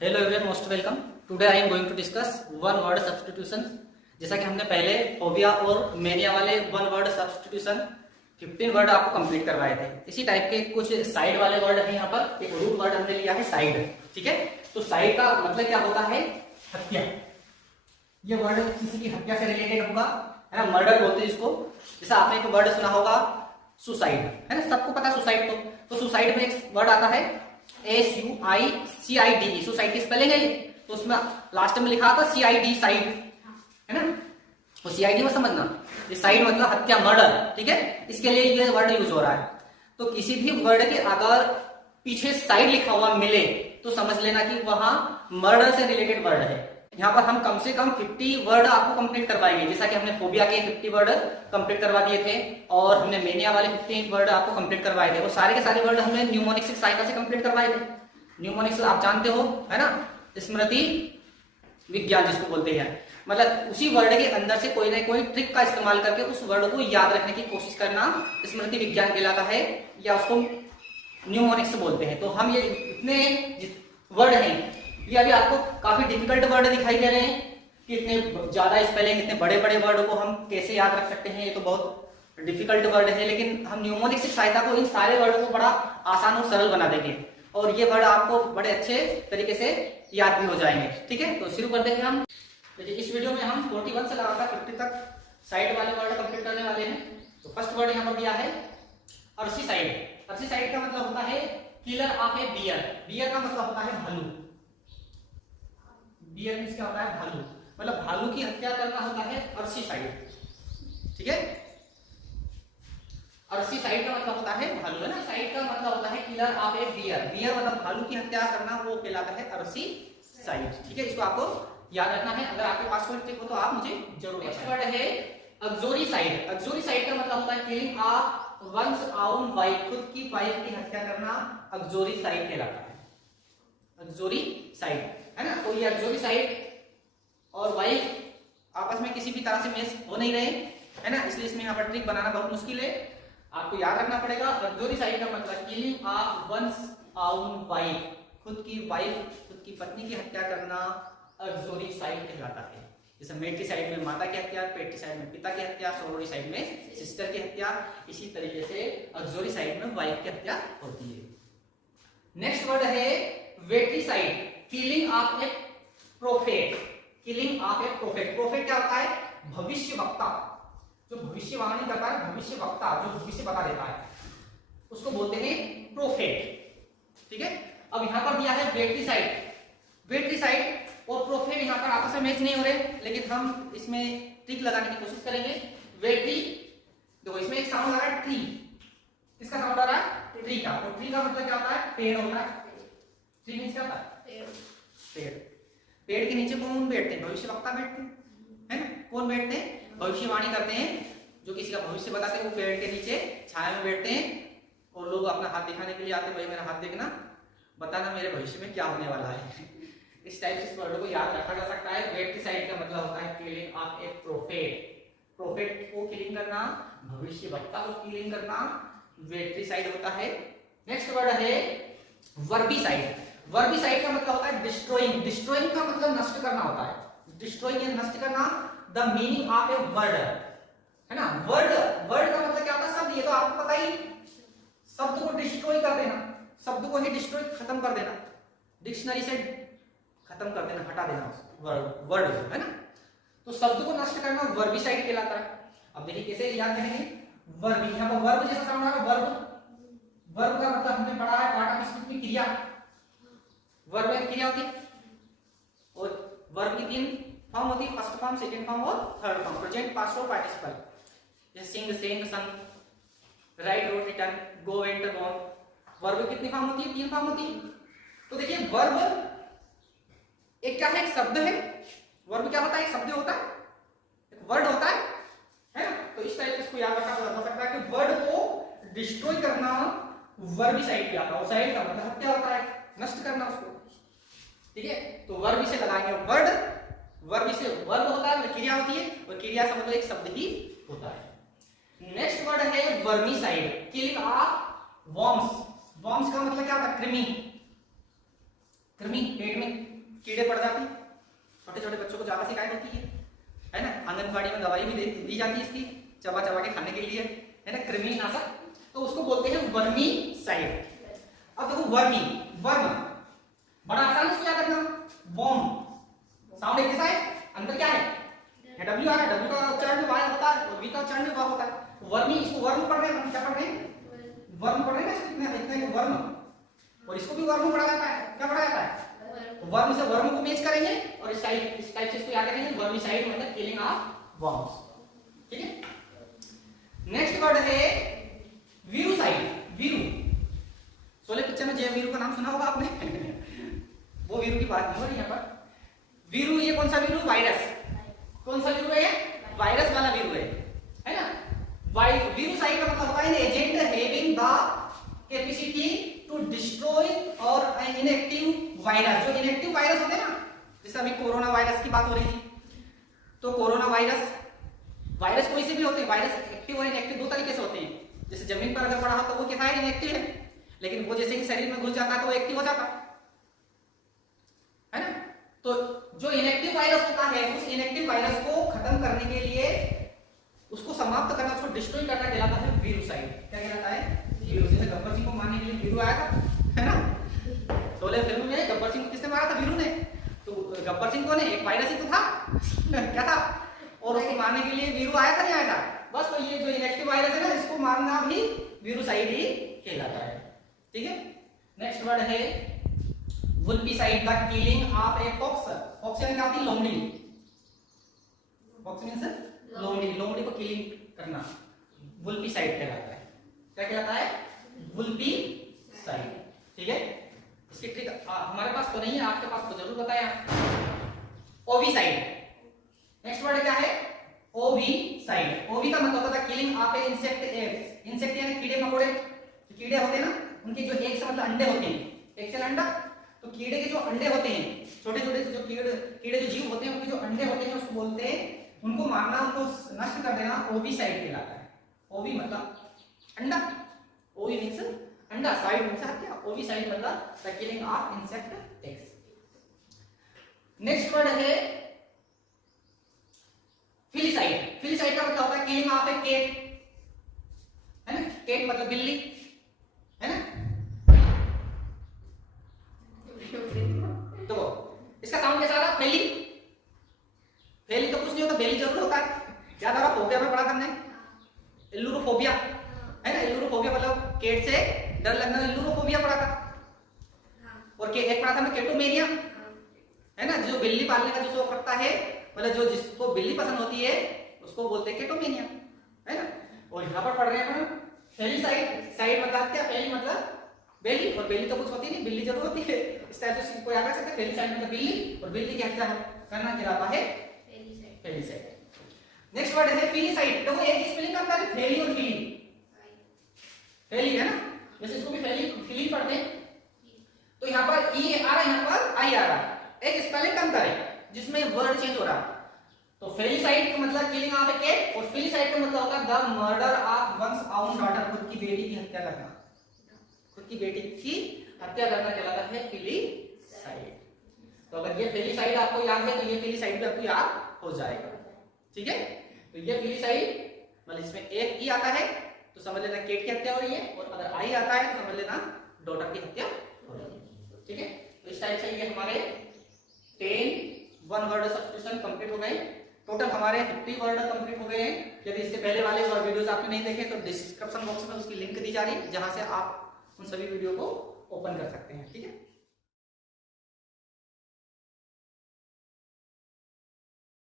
Hello everyone, most welcome. Today I am going to discuss one word substitution. जैसा कि हमने पहले phobia और मेनिया वाले वन वर्ड सब्स्टिट्यूशन 15 वर्ड आपको कंप्लीट करवाए थे। इसी टाइप के कुछ साइड वाले वर्ड है। यहाँ पर एक रूट वर्ड हमने लिया है साइड, ठीक है। तो साइड का मतलब क्या होता है? हत्या। ये वर्ड किसी की हत्या से रिलेटेड होगा, है ना। मर्डर बोलते हैं इसको। जैसा आपने एक वर्ड सुना होगा सुसाइड, है ना, सबको पता सुसाइड। तो सुसाइड में एक वर्ड आता है SUICID, सुसाइड की स्पेलिंग है ये। तो उसमें लास्ट में लिखा था CID, साइड, है ना। तो CID में समझना, ये साइड मतलब हत्या, मर्डर, ठीक है। इसके लिए ये वर्ड यूज हो रहा है। तो किसी भी वर्ड के अगर पीछे साइड लिखा हुआ मिले तो समझ लेना कि वहां मर्डर से रिलेटेड वर्ड है। यहाँ पर हम कम से कम 50 वर्ड आपको कंप्लीट करवाएंगे। जैसा कि हमने फोबिया के 50 वर्ड कंप्लीट करवा दिए थे और हमने मेनिया वाले 50 वर्ड आपको कंप्लीट करवाए थे। वो सारे के सारे वर्ड हमने न्यूमोनिक्स की सहायता से कंप्लीट करवाए थे। न्यूमोनिक्स आप जानते हो, है ना, स्मृति विज्ञान जिसको बोलते हैं। मतलब उसी वर्ड के अंदर से कोई ना कोई ट्रिक का इस्तेमाल करके उस वर्ड को याद रखने की कोशिश करना स्मृति विज्ञान कहलाता है, या उसको न्यूमोनिक्स बोलते हैं। तो हम ये इतने वर्ड हैं, ये अभी आपको काफी डिफिकल्ट वर्ड दिखाई दे रहे हैं कि इतने ज्यादा स्पेलिंग, इतने बड़े बड़े वर्ड को हम कैसे याद रख सकते हैं। ये तो बहुत डिफिकल्ट वर्ड है, लेकिन हम न्यूमोनिक्स की सहायता को इन सारे वर्ड को बड़ा आसान और सरल बना देंगे और ये वर्ड आपको बड़े अच्छे तरीके से याद भी हो जाएंगे, ठीक है। तो शुरू कर देंगे हम। तो इस वीडियो में हम 41 से लगाकर 50 तक साइड वाले वर्ड कंप्लीट करने वाले हैं। तो फर्स्ट वर्ड यहाँ पर दिया है अर्सी साइड। अर्सी साइड का मतलब होता है killer of a bear. Bear का मतलब होता है भालू। बियर मींस क्या होता है? भालू। मतलब भालू की हत्या करना होता है अर्सी साइड, ठीक है। अर्सी साइड का मतलब होता है भालू, है ना। साइड का मतलब होता है killer of a bear. Bear मतलब भालू की हत्या करना, वो कहलाता है अर्सी साइड, ठीक है। इसको आपको याद रखना है। अगर आपके पास कोई ट्रिक हो तो आप मुझे जरूर। नेक्स्ट वर्ड है अक्सोरी साइड। अक्सोरी साइड का मतलब होता है killing of one's own wife. खुद की वाइफ की हत्या करना अक्सोरी साइड कहलाता है। अक्सोरी साइड, है ना। तो ये अक्सोरी साइड और वाइफ आपस में किसी भी तरह से मैच हो नहीं रहे, है ना, इसलिए इसमें यहाँ पर ट्रिक बनाना बहुत मुश्किल है। आपको याद रखना पड़ेगा। अक्सोरी साइड का मतलब killing of one's own wife. खुद की वाइफ, खुद की पत्नी की हत्या करना अक्सोरी साइड कहलाता है। जैसे मेड की साइड में माता की हत्या, पेट की साइड में पिता की हत्या, सोरोरी साइड में सिस्टर की हत्या, इसी तरीके से अक्सोरी साइड में वाइफ की हत्या होती है। नेक्स्ट वर्ड है vaticide. Killing of a prophet. Killing of a prophet. Prophet क्या होता है? भविष्य वक्ता। जो भविष्यवाणी करता है, भविष्य वक्ता जो भविष्य बता देता है, उसको बोलते हैं प्रोफेट, ठीक है। अब यहां पर दिया है वेटरी साइड। वेटरी साइड और प्रोफेट यहाँ पर आपस में मैच नहीं हो रहे, लेकिन हम इसमें ट्रिक लगाने की कोशिश करेंगे। वेटरी, देखो इसमें एक साउंड आ रहा है ट्री। किसका साउंड आ रहा है? ट्री का। और ट्री का मतलब क्या होता है? पेड़ होता है। ट्री मींस क्या होता है? पेड़। पेड़ के नीचे कौन बैठते हैं? भविष्य वक्ता बैठते हैं, है ना। कौन बैठते हैं? भविष्यवाणी करते हैं, जो किसी का भविष्य बताते हैं, वो पेड़ के नीचे छाया में बैठते हैं और लोग अपना हाथ दिखाने के लिए आते हैं, भाई मेरा हाथ देखना, बताना मेरे भविष्य में क्या होने वाला है। इस टाइप से इस वर्ड को याद रखा जा सकता है। वेटरी साइड का मतलब होता है killing of a prophet. Prophet को किलिंग करना, भविष्य वक्ता को किलिंग करना, वेटरी साइड होता है। नेक्स्ट वर्ड है वर्बी साइड। वर्बी साइड का मतलब होता है डिस्ट्रॉइंग। डिस्ट्रॉइंग का मतलब नष्ट करना होता है। डिस्ट्रॉइंग या नष्ट करना, the meaning of a word, है ना। वर्ड, वर्ड का मतलब क्या होता है? शब्द। ये तो आपको पता ही, शब्द को डिस्ट्रॉय कर देना, शब्द को ही डिस्ट्रॉय, खत्म कर देना, डिक्शनरी से खत्म कर देना, हटा देना वर्ड, वर्ड है ना। तो शब्द को नष्ट करना वर्बी साइड कहलाता है। अब देखिए कैसे याद करेंगे। वर्बी, यहाँ पर वर्ब जैसा साउंड आ रहा है, वर्ब। वर्ब का मतलब हमने पढ़ा है पार्ट ऑफ स्पीच में क्रिया। वर्ब में क्रिया होती है और वर्ब की 3 फॉर्म होती है, फर्स्ट फॉर्म, सेकंड फॉर्म और थर्ड फॉर्म। प्रेजेंट, पास्ट और पार्टिसिपल। जैसे सिंग, सेंग, संग, राइट, रोट, रिटर्न, गो, वेंट, गॉन। वर्ब कितनी फॉर्म होती है? 3 फॉर्म होती है। तो देखिए वर्ब एक क्या है? एक शब्द है। वर्ब क्या होता है? एक शब्द होता है, एक वर्ड होता है ना। तो इस टाइप से इसको याद रखा जा सकता है कि वर्ड को डिस्ट्रॉय करना वर्बी साइड कहलाता है। साइड का मतलब हत्या होता है, नष्ट करना उसको, ठीक है। तो वर्ब से लगाएंगे वर्ड। वर्ब से वर्ब होता है, क्रिया होती है, और क्रिया से मतलब एक शब्द ही होता है। नेक्स्ट वर्ड है vermi side. Killing of worms. Worms का मतलब क्या होता है? कृमि। कृमि, पेट में कीड़े पड़ जाते हैं, छोटे छोटे बच्चों को ज्यादा शिकायत होती है ना। आंगनबाड़ी में दवाई भी दी जाती है इसकी, चबा चबा के खाने के लिए, है ना, कृमिनाशक, तो उसको बोलते हैं वर्मी साइड। अब देखो वर्मी, वर्म बड़ा आसान है इसको याद रखना, वर्म साउंड एक जैसा है, अंदर क्या है, डब्ल्यू आ रहा है, डब्ल्यू का उच्चारण में वाई होता है और वी का उच्चारण में वा होता है। वर्मी, इसको वर्म पढ़ रहे हैं, हम क्या पढ़ रहे हैं, वर्म पढ़ रहे हैं ना, इतना वर्म, और इसको भी वर्म पढ़ा जाता है, क्या पढ़ा जाता है, वर्म से वर्म को मैच करेंगे और इस टाइप से इसको याद रखेंगे, वर्मिसाइड मतलब किलिंग ऑफ वर्म्स, ठीक है। नेक्स्ट वर्ड है वीरुसाइड, वीरु, शोले पिक्चर में जय वीरू का नाम सुना होगा आपने वो वीरू की बात नहीं हो रही यहाँ पर। वीरू, ये कौन सा वीरू, वायरस, कौन सा वीरू है, वायरस वाला वीरू है ना। वीरुसाइड का मतलब होता है agent having the capacity to destroy और एन इनएक्टिव वायरस, जो इनएक्टिव वायरस होते हैं ना, जैसे अभी कोरोना वायरस की बात हो रही थी, तो कोरोना वायरस, वायरस कोई से भी होते हैं, वायरस एक्टिव और इनएक्टिव दो तरीके से होते हैं। जैसे जमीन पर अगर पड़ा हो तो वो क्या है, इनएक्टिव है, लेकिन वो जैसे कि शरीर में घुस जाता है तो वो एक्टिव हो जाता है ना। तो जो इनएक्टिव वायरस होता है, उस इनएक्टिव वायरस को खत्म करने के लिए, उसको समाप्त करना, उसको डिस्ट्रॉय करना कहलाता है वीरुसाइड। क्या कहलाता है, वीरू। जैसे गब्बर सिंह को मारने के लिए वीरू आया था, है ना, शोले फिल्म में गब्बर सिंह को किसने मारा था, वीरू ने। तो गब्बर सिंह को ने एक वायरस ही तो था क्या था, और उसको मारने के लिए वीरू आया था, नहीं आया था, बस। तो ये जो इनएक्टिव वायरस है ना, इसको मारना भी वीरुसाइड ही कहलाता है, ठीक है। नेक्स्ट वर्ड है vulpicide, the killing of a fox, fox यानी क्या होती है, लोमड़ी, फॉक्स मींस लोमड़ी, लोमड़ी को किलिंग करना, वुल्पिसाइड कहलाता है। क्या कहलाता है, वुल्पिसाइड, ठीक है। इसकी ट्रिक हमारे पास तो नहीं है, आपके पास तो जरूर बताया। ओविसाइड, नेक्स्ट वर्ड क्या है, ओविसाइड। ओवी का मतलब होता है killing of A insect eggs, insect यानी कीड़े मकोड़े, कीड़े होते हैं ना, उनके जो एग्स मतलब अंडे होते हैं, एक सेल अंडा, तो कीड़े के जो अंडे होते हैं, छोटे छोटे जो कीड़े जो जीव होते हैं, उनके जो अंडे होते हैं उसको बोलते हैं, उनको मारना, उनको नष्ट कर देना ओविसाइड कहलाता है। ओवी मतलब अंडा, ओवी मींस अंडा, साइड मींस हत्या, ओविसाइड मतलब the killing of insect eggs. Next word है फिलिसाइड, फिलिसाइड का मतलब होता है किलिंग ऑफ ए कैट, है ना, कैट मतलब बिल्ली, है ना। तो इसका साउंड कैसा आ रहा, फैली, फैली तो कुछ नहीं होता, बेली जरूर होता है, याद आ रहा, फोबिया में पढ़ा हमने, इल्लुरोफोबिया, है ना, इल्लुरोफोबिया मतलब कैट से डर लगना, इल्लुरोफोबिया पढ़ा था। और एक पढ़ा था मैं केटोमेनिया, है ना, जो बिल्ली पालने का जो शौक रखता है, मतलब जो जिसको बिल्ली पसंद होती है उसको बोलते हैं केटोमेनिया, है ना। और यहाँ पर पढ़ रहे हैं अपन फेलिसाइड, साइड मतलब क्या, फेली मतलब बेली, और बेली तो कुछ होती नहीं, बिल्ली जरूर होती है, इस टाइप से इसको याद रख सकते हैं। फेलिसाइड मतलब बिल्ली, और बिल्ली की हत्या करना कहलाता है फेलिसाइड। नेक्स्ट वर्ड है फिलिसाइड, देखो एक स्पेलिंग का अंतर है, फेली और फिली, फेली है ना, वैसे इसको भी फेली फिली पढ़ते हैं। तो यहाँ पर ई आ रहा है, यहाँ पर आई आ रहा है, एक स्पेलिंग का अंतर है जिसमें वर्ड चेंज हो रहा है। तो फेलिसाइड का मतलब किलिंग ऑफ ए कैट, और फिलिसाइड का मतलब होता है the murder of one's own daughter, खुद की बेटी की हत्या करना, खुद की बेटी की हत्या करना कहलाता है फिलिसाइड। तो अगर ये फिलिसाइड आपको याद है तो ये फिलिसाइड भी आपको याद हो जाएगा, ठीक है। तो ये फिलिसाइड मतलब इसमें एक ई आता है तो समझ लेना कैट की हत्या हो रही है, और अगर आई आता है तो समझ लेना डॉटर की हत्या हो रही है, ठीक है। तो इस टाइप से ये हमारे 10 वन वर्ड सब्स्टिट्यूशन कंप्लीट हो गए। टोटल हमारे 50 वर्ड कंप्लीट हो गए हैं। यदि इससे पहले वाले और वीडियोस आपने नहीं देखे तो डिस्क्रिप्शन बॉक्स में उसकी लिंक दी जा रही है, जहां से आप उन सभी वीडियो को ओपन कर सकते हैं, ठीक है।